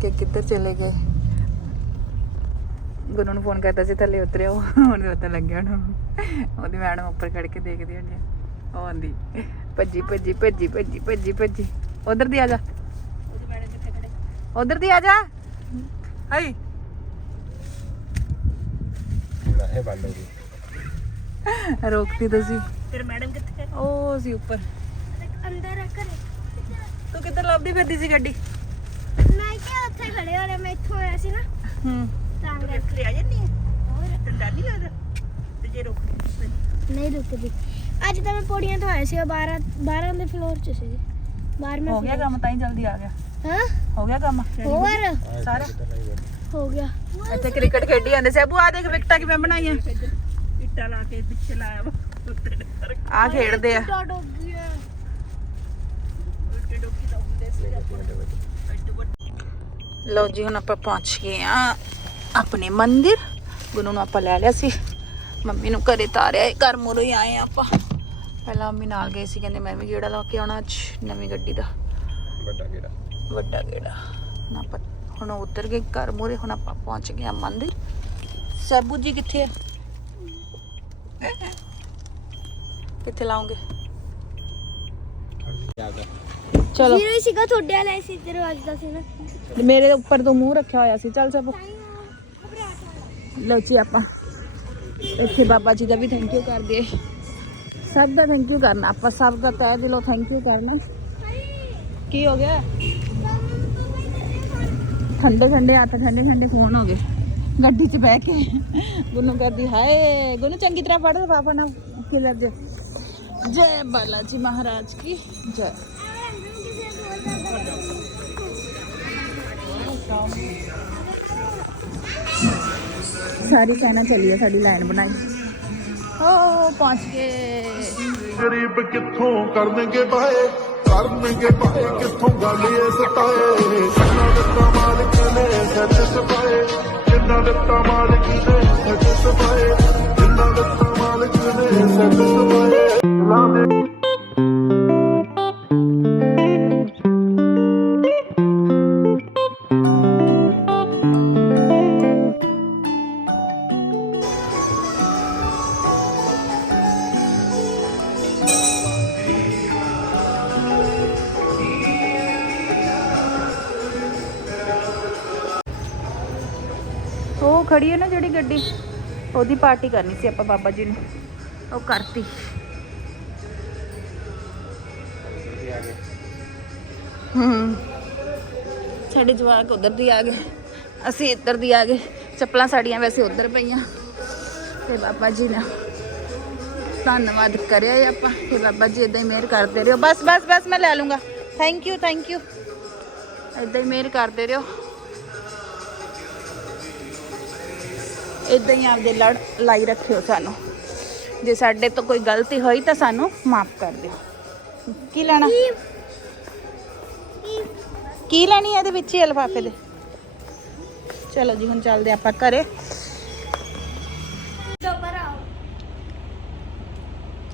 ਕਿ ਕਿੱਧਰ ਚਲੇ ਗਏ। ਗੁੰਨੂ ਨੂੰ ਫੋਨ ਕਰਦਾ ਸੀ ਥੱਲੇ ਉਤਰਿਓ ਹੁਣ ਵੀ ਪਤਾ ਲੱਗਿਆ ਉਹਨੂੰ। ਉਹਦੀ ਮੈਡਮ ਉੱਪਰ ਖੜ ਕੇ ਦੇਖਦੀ ਹੋਣੀ ਹੈ ਉਹ ਆਂਦੀ ਭੱਜੀ ਭੱਜੀ ਭੱਜੀ ਭੱਜੀ ਭੱਜੀ ਭੱਜੀ। ਉਧਰ ਦੀ ਆ ਜਾ। ਉਹਦੀ ਮੈਡਮ ਕਿੱਥੇ ਖੜੇ? ਉਧਰ ਦੀ ਆ ਜਾ। ਹਾਈ। ਇਹ ਬੰਦ ਹੋ ਗਈ। ਰੋਕਤੀ ਤੁਸੀਂ ਫਿਰ ਮੈਡਮ ਕਿੱਥੇ ਉਹ ਸੀ ਉੱਪਰ। ਅੰਦਰ ਆ ਘਰੇ। ਤੂੰ ਕਿੱਧਰ ਲੱਭਦੀ ਫਿਰਦੀ ਸੀ ਗੱਡੀ? ਮੈਂ ਕਿਹਾ ਉੱਥੇ ਖੜੇ ਹੋ ਰਹੇ ਮੈਂ ਇੱਥੋਂ ਆਇਆ ਸੀ ਨਾ। ਹੂੰ। ਤਾਂ ਕਰਕੇ। ਆ ਜੰਨੀ ਹੋਰ। ਡੰਡਾ ਨਹੀਂ ਲੱਗਦਾ? ਤੇ ਜੇ ਰੋਕ ਨਹੀਂ ਰੁਕਦੀ। ਅੱਜ ਤਾਂ ਮੈਂ ਪੌੜੀਆਂ ਤੋਂ ਆਇਆ ਸੀ 12 12 ਦੇ ਫਲੋਰ 'ਚ ਸੀ 12ਵੇਂ ਹੋ ਗਿਆ ਕੰਮ ਤਾਂ ਹੀ ਜਲਦੀ ਆ ਗਿਆ। ਹਾਂ? ਹੋ ਗਿਆ ਕੰਮ। ਹੋਰ। ਸਾਰਾ ਹੋ ਗਿਆ। ਇੱਥੇ ਕ੍ਰਿਕਟ ਖੇਡੀ ਜਾਂਦੇ। ਸੀ ਅਬੂ ਆ ਦੇਖ ਵਿਕਟਾਂ ਕਿਵੇਂ ਬਣਾਈਆਂ। ਇੱਟਾਂ ਲਾ ਕੇ ਪਿੱਛੇ ਲਾਇਆ ਵਾ। ਉੱਤੇ ਡੱਕਰ ਆ ਖੇਡਦੇ ਆ। ਟਾ ਡੁੱਬ ਗਿਆ ਉੱਤੇ ਡੋਕੀ ਤਾਂ ਹੁੰਦੇ ਸੀ। ਲਓ ਜੀ ਹੁਣ ਆਪਾਂ ਪਹੁੰਚ ਗਏ ਆ ਆਪਣੇ ਮੰਦਿਰ। ਗੁਰੂ ਨੂੰ ਆਪਾਂ ਲੈ ਲਿਆ ਸੀ। ਮੰਮੀ ਨੂੰ ਘਰੇ ਤਾਰਿਆ ਏ, ਘਰ ਮੋਰੋਂ ਹੀ ਆਏ ਆ ਆਪਾਂ। ਪਹਿਲਾਂ ਮੰਮੀ ਨਾਲ ਗਏ ਸੀ ਕਹਿੰਦੇ ਮੈਂ ਵੀ ਗੇੜਾ ਲਾ ਕੇ ਆਉਣਾ ਅੱਜ ਨਵੀਂ ਗੱਡੀ ਦਾ। ਵੱਡਾ ਕਿਹੜਾ ਵੱਡਾ ਗੇੜਾ। ਹੁਣ ਆਪਾਂ ਹੁਣ ਉਤਰ ਗਏ ਘਰ ਮੋਰੇ ਹੁਣ ਆਪਾਂ ਪਹੁੰਚ ਗਏ ਆ ਮੰਦਿਰ। ਸੈਬੂ ਜੀ ਕਿੱਥੇ ਹੈ ਕਿੱਥੇ ਲਾਉਂਗੇ ਚਲੋ। ਜ਼ੀਰੋ ਹੀ ਸੀਗਾ ਤੁਹਾਡੇ ਵਾਲਾ ਸੀ ਤੇਰੇ ਵੱਜਦਾ ਸੀ ਨਾ। ਮੇਰੇ ਉੱਪਰ ਤੋਂ ਮੂੰਹ ਰੱਖਿਆ ਹੋਇਆ ਸੀ। ਚੱਲ ਸੈਬੂ। ਲਓ ਜੀ ਆਪਾਂ। ਇੱਥੇ ਬਾਬਾ ਜੀ ਦਾ ਵੀ ਥੈਂਕ ਯੂ ਕਰਦੇ ਸਭ ਦਾ ਥੈਂਕ ਯੂ ਕਰਨਾ। ਆਪਾਂ ਸਭ ਦਾ ਤਹਿ ਦਿਲੋਂ ਥੈਂਕ ਯੂ ਕਰਨਾ। ਕੀ ਹੋ ਗਿਆ? ਠੰਡੇ ਠੰਡੇ ਹੱਥ ਠੰਡੇ ਠੰਡੇ ਫੋਨ ਹੋ ਗਏ। ਗੱਡੀ 'ਚ ਬਹਿ ਕੇ ਗੁੰਨੂ ਕਰਦੀ, ਹਾਏ, ਗੁੰਨੂ ਚੰਗੀ ਤਰ੍ਹਾਂ ਪੜ੍ਹ ਪਾਪਾ ਨਾਲ ਕਿਲਰ ਜੇ। ਜੈ ਬਾਲਾ ਜੀ ਮਹਾਰਾਜ ਕੀ ਜੈ। ਸਾਰੀ ਕਹਿਣਾ ਚੱਲੀ ਸਾਡੀ ਲਾਈਨ ਬਣਾਈ। ਹੋ, ਪਹੁੰਚ ਗਏ। ਗਰੀਬ ਕਿੱਥੋਂ ਕਰਨਗੇ ਬਾਏ ਕਰਨਗੇ ਬਾਏ ਕਿੱਥੋਂ ਗੱਲ ਇਹ ਸਤਾਏ ਜਿੰਨਾ ਦਿੱਤਾ ਮਾਲਕ ਨੇ ਸੱਚ ਸਪਾਏ ਕਿੰਨਾ ਦਿੱਤਾ ਮਾਲਕ ਨੇ ਸੱਚ ਸਪਾਏ ਜਿੰਨਾ ਦਿੱਤਾ ਮਾਲਕ ਨੇ ਸੱਚ ਸਪਾਏ ਪਾਰਟੀ ਕਰਨੀ ਸੀ ਆਪਾਂ ਬਾਬਾ ਜੀ ਨੂੰ। ਉਹ ਕਰਤੀ। ਹੂੰ। ਸਾਡੇ ਜਵਾਕ ਉਧਰ ਦੀ ਆ ਗਏ। ਅਸੀਂ ਇੱਧਰ ਦੀ ਆ ਗਏ। ਚੱਪਲਾਂ ਸਾਡੀਆਂ ਵੈਸੇ ਉਧਰ ਪਈਆਂ। ਤੇ ਬਾਬਾ ਜੀ ਦਾ ਧੰਨਵਾਦ ਕਰਿਆ ਆਪਾਂ। ਕਿ ਬਾਬਾ ਜੀ ਇਦਾਂ ਹੀ ਮਿਹਰ ਕਰਦੇ ਰਹੋ। ਬਸ ਬਸ ਬਸ ਮੈਂ ਲੈ ਲੂੰਗਾ। ਥੈਂਕ ਯੂ ਥੈਂਕ ਯੂ ਇਦਾਂ ਹੀ ਮਿਹਰ ਕਰਦੇ ਰਹੋ। ਇਦਾਂ ਹੀ ਆਪਦੇ ਲੜ ਲਾਈ ਰੱਖਿਓ ਸਾਨੂੰ। ਜੇ ਸਾਡੇ ਤੋਂ ਕੋਈ ਗਲਤੀ ਹੋਈ ਤਾਂ ਸਾਨੂੰ ਮਾਫ ਕਰ ਦਿਓ। ਕੀ ਲੈਣਾ? ਕੀ? ਲੈਣੀ ਹੈ ਇਹਦੇ ਵਿੱਚ ਹੀ ਲਿਫਾਫੇ ਦੇ? ਚਲੋ ਜੀ ਹੁਣ ਚੱਲਦੇ ਆਪਾਂ ਘਰੇ।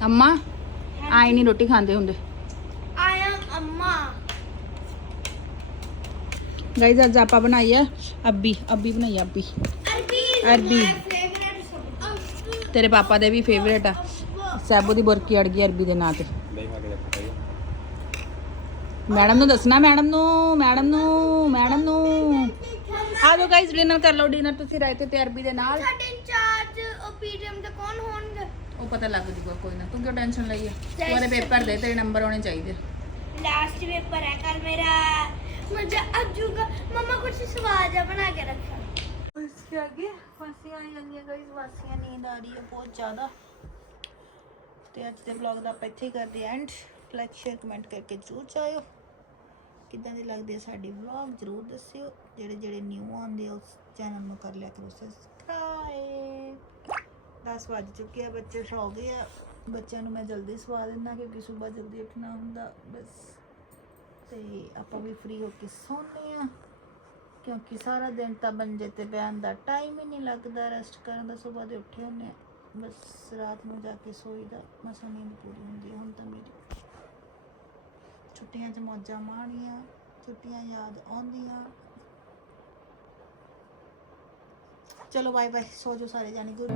ਅੰਮਾ ਆਈ ਨਹੀਂ ਰੋਟੀ ਖਾਂਦੇ ਹੁੰਦੇ। ਆਇਆ ਅੰਮਾ। ਅੱਜ ਆਪਾਂ ਬਣਾਈ ਆ ਅੱਬੀ। ਅੱਬੀ ਬਣਾਈ ਅੱਬੀ। ਅਰਬੀ। ਤੇਰੇ ਪਾਪਾ ਦੇ ਵੀ ਫੇਵਰੇਟ ਆ। ਸੈਬੋ ਦੀ ਬੁਰਕੀ ਅੜ ਗਈ ਅਰਬੀ ਦੇ ਨਾਂ ਤੇ। ਮੈਡਮ ਨੂੰ ਦੱਸਣਾ ਮੈਡਮ ਨੂੰ ਮੈਡਮ ਨੂੰ ਮੈਡਮ ਨੂੰ। ਆ ਜਾਓ ਗਾਈਜ਼ ਡਿਨਰ ਕਰ ਲਓ ਡਿਨਰ ਤੁਸੀਂ ਰਾਇਤੇ ਤੇ ਅਰਬੀ ਦੇ ਨਾਲ। ਸਾਡੇ ਇੰਚਾਰਜ ਪੀਡੀਐਮ ਦੇ ਕੌਣ ਹੋਣਗੇ? ਉਹ ਪਤਾ ਲੱਗ ਜੂਗਾ ਕੋਈ ਨਾ। ਤੂੰ ਕਿਉਂ ਟੈਨਸ਼ਨ ਲਈ ਆ? ਤੂੰ ਉਹਦੇ ਪੇਪਰ ਦੇ ਤੇਰੇ ਨੰਬਰ ਆਉਣੇ ਚਾਹੀਦੇ। ਲਾਸਟ ਪੇਪਰ ਹੈ ਕੱਲ ਮੇਰਾ। ਮਜ਼ਾ ਆਜੂਗਾ ਮਮਾ ਕੁਝ ਸਵਾਲ ਜਾ ਬਣਾ ਕੇ ਰੱਖਾ ਉਸਕੇ ਅੱਗੇ ਵਾਸੀਆਂ ਆਈ ਜਾਂਦੀਆਂ ਗਾਈਜ਼ ਵਾਸੀਆਂ ਨੀਂਦ ਆ ਰਹੀ ਹੈ ਬਹੁਤ ਜ਼ਿਆਦਾ। ਤੇ ਅੱਜ ਦੇ ਵਲੌਗ ਦਾ ਆਪਾਂ ਇੱਥੇ ਹੀ ਕਰਦੇ ਐਂਡ ਲਾਈਕ ਸ਼ੇਅਰ ਕਮੈਂਟ ਕਰਕੇ ਜ਼ਰੂਰ ਜਾਇਓ। ਕਿੱਦਾਂ ਦੇ ਲੱਗਦੇ ਆ ਸਾਡੇ ਵਲੌਗ ਜ਼ਰੂਰ ਦੱਸਿਓ। ਜਿਹੜੇ ਜਿਹੜੇ ਨਿਊ ਆਉਂਦੇ ਆ, ਉਸ ਚੈਨਲ ਨੂੰ ਕਰ ਲਿਆ ਕਰੋ ਸਬਸਕ੍ਰਾਈਬ 10 ਵੱਜ ਚੁੱਕੇ ਆ, ਬੱਚੇ ਸੌ ਗਏ ਆ। ਬੱਚਿਆਂ ਨੂੰ ਮੈਂ ਜਲਦੀ ਸਵਾ ਦਿੰਦਾ ਕਿਉਂਕਿ ਸਵੇਰ ਜਲਦੀ ਉੱਠਣਾ ਹੁੰਦਾ, ਬਸ। ਤੇ ਆਪਾਂ ਵੀ ਫ੍ਰੀ ਹੋ ਕੇ ਸੌਂਦੇ ਆ ਕਿਉਂਕਿ ਸਾਰਾ ਦਿਨ ਤਾਂ ਬੰਜੇ ਤੇ ਬੈਣ ਦਾ ਟਾਈਮ ਹੀ ਨਹੀਂ ਲੱਗਦਾ ਰੈਸਟ ਕਰਨ ਦਾ, ਸਵੇਰ ਦੇ ਉੱਠੇ ਹੁੰਦੇ ਆ। ਬਸ ਰਾਤ ਨੂੰ ਜਾ ਕੇ ਸੋਈਦਾ ਮਸਾਂ ਨੀਂਦ ਪੂਰੀ ਹੁੰਦੀ ਹੁਣ ਤਾਂ ਮੇਰੀ। ਛੁੱਟੀਆਂ 'ਚ ਮੌਜਾਂ ਮਾਣੀਆਂ, ਛੁੱਟੀਆਂ ਯਾਦ ਆਉਂਦੀਆਂ। ਚਲੋ ਬਾਏ ਬਾਏ ਸੋ ਜਾਓ ਸਾਰੇ ਜਾਣੇ ਗੁੱਡ